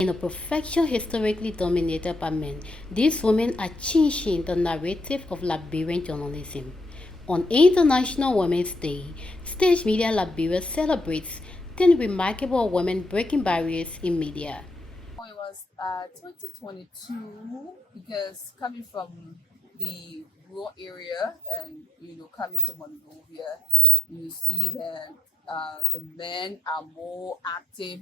In a profession historically dominated by men, these women are changing the narrative of Liberian journalism. On International Women's Day, Stage Media Liberia celebrates 10 remarkable women breaking barriers in media. It was 2022 because coming from the rural area and coming to Monrovia, you see that the men are more active.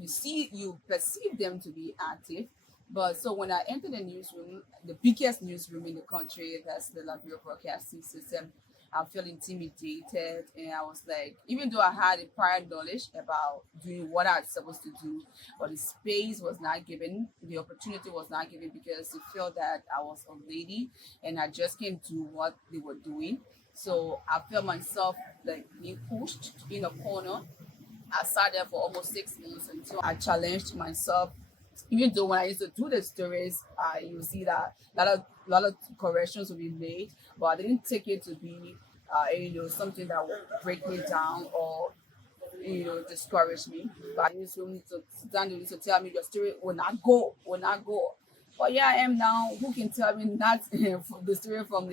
You perceive them to be active. But so when I entered the newsroom, the biggest newsroom in the country, that's the Liberia Broadcasting System, I felt intimidated, and I was like, even though I had a prior knowledge about doing what I was supposed to do, but the space was not given, the opportunity was not given because they felt that I was a lady and I just can't do what they were doing. So I felt myself like being pushed in a corner. I sat there for almost 6 months until I challenged myself. Even though when I used to do the stories, you see that a lot of corrections will be made, but I didn't take it to be something that would break me down or discourage me. But I used to need to sit down, need to tell me your story will not go. But yeah, I am now. Who can tell me not the story from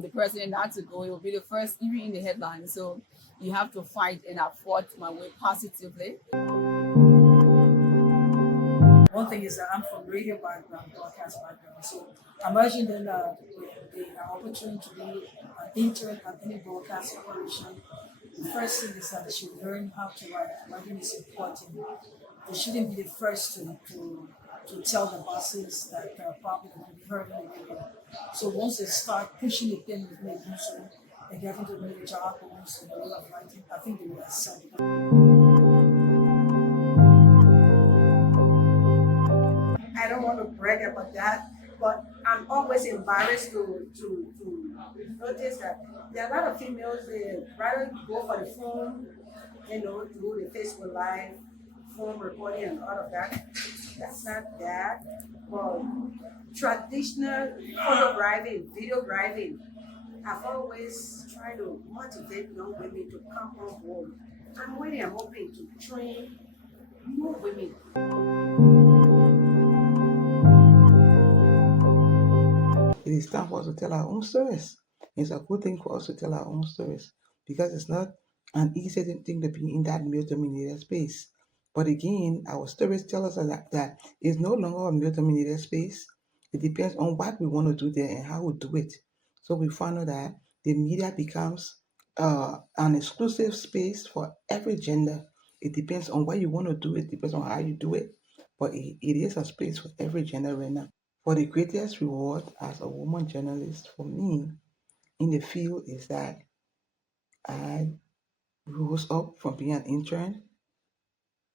the president not to go? It will be the first, even in the headline. So you have to fight, and I fought my way positively. One thing is that I'm from radio background, broadcast background. So imagine then with the opportunity to be an intern at any broadcast operation. The first thing is that they should learn how to write. Writing is important. They shouldn't be the first to tell the bosses that probably going to be heard in the radio. So once they start pushing the pen with me, so they get into the job goals and the way of writing, I think they will excel. I don't want to brag about that, but I'm always embarrassed to notice that there are a lot of females, they rather go for the phone, do the Facebook Live, phone recording and all of that. That's not bad. But traditional photography, videography, I've always tried to motivate young women to come on board. I'm really hoping to train more women. It is time for us to tell our own stories. It's a good thing for us to tell our own stories because it's not an easy thing to be in that male dominated space. But again, our stories tell us that it's no longer a male dominated space. It depends on what we want to do there and how we do it. So we found out that the media becomes an exclusive space for every gender. It depends on what you want to do, it depends on how you do it, but it is a space for every gender right now. For the greatest reward as a woman journalist for me in the field is that I rose up from being an intern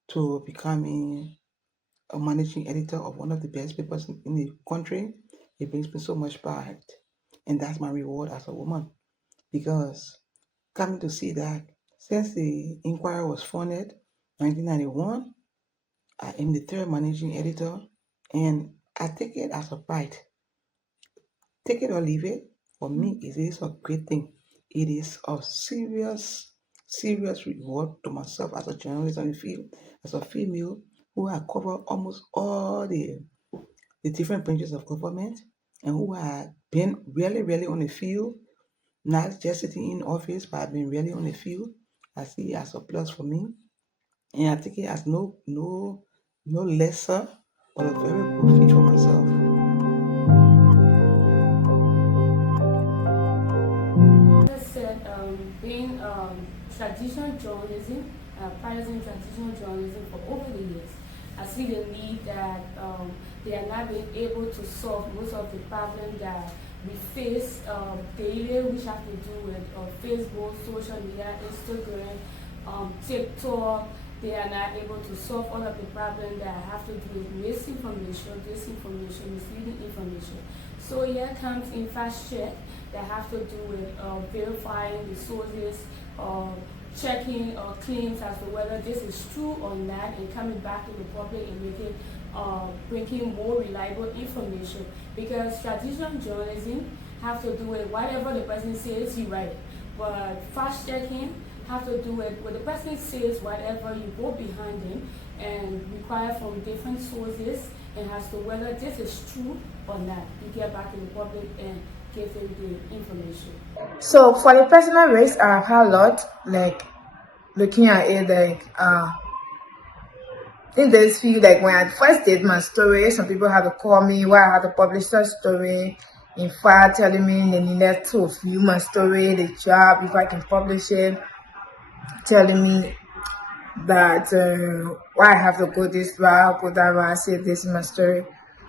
to becoming a managing editor of one of the best papers in the country. It brings me so much pride. And that's my reward as a woman. Because coming to see that since the Inquirer was founded 1991, I am the third managing editor and I take it as a pride. Take it or leave it. For me, it is a great thing. It is a serious reward to myself as a journalist on the field, as a female who have covered almost all the different branches of government and who have been really on the field, not just sitting in office, but have been really on the field. I see it as a plus for me. And I take it as no lesser, but a very good feat for myself. As I said, being traditional journalism, practicing traditional journalism for over the years, I see the need that they are not being able to solve most of the problems that we face daily, which have to do with Facebook, social media, Instagram, TikTok. They are not able to solve all of the problems that have to do with misinformation, disinformation, misleading information. So here comes in fast check that have to do with verifying the sources, checking claims as to whether this is true or not, and coming back to the public and making bringing more reliable information. Because traditional journalism have to do with whatever the person says, you write it. But fast checking have to do it when the person says whatever, you go behind them and require from different sources and as to whether this is true or not. You get back in the public and give them the information. So for the personal risk, I've had a lot, like looking at it, like in this field, like when I first did my story, some people had to call me why I had to publish that story. In fact, telling me they needed to view my story, the job, if I can publish it, telling me that why I have to go this route, go that route, say this is my story.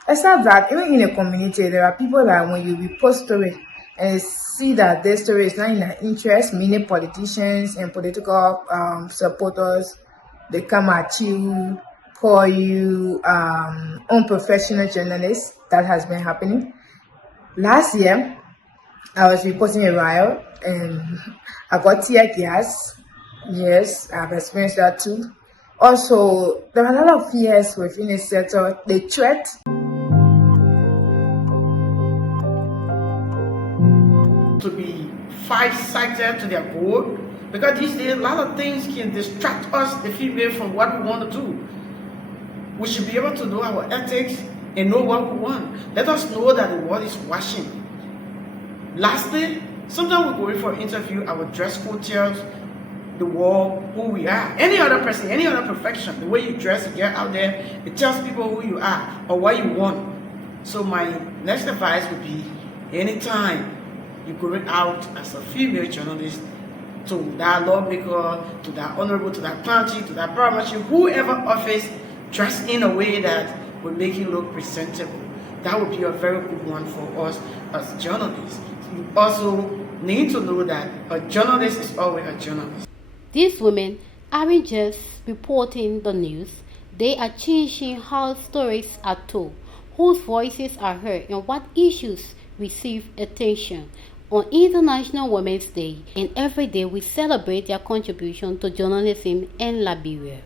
Except that even in a community, there are people that when you repost story and see that their story is not in their interest, meaning politicians and political supporters, they come at you, call you unprofessional journalists. That has been happening. Last year, I was reporting a riot and I got tear gas. Yes, I've experienced that too. Also, there are a lot of fears within the sector. The threat to be farsighted to their goal, because these days a lot of things can distract us, the female, from what we want to do. We should be able to know our ethics and know what we want. Let us know that the world is watching. Lastly, sometimes we go in for an interview, our dress code tells the world who we are. Any other person, any other profession, the way you dress, you get out there, it tells people who you are or what you want. So my next advice would be, anytime you're going out as a female journalist, to that lawmaker, to that honorable, to that county, to that parliamentary, whoever office, dress in a way that will make you look presentable. That would be a very good one for us as journalists. You also need to know that a journalist is always a journalist. These women aren't just reporting the news, they are changing how stories are told, whose voices are heard, and what issues receive attention. On International Women's Day and every day we celebrate their contribution to journalism in Liberia.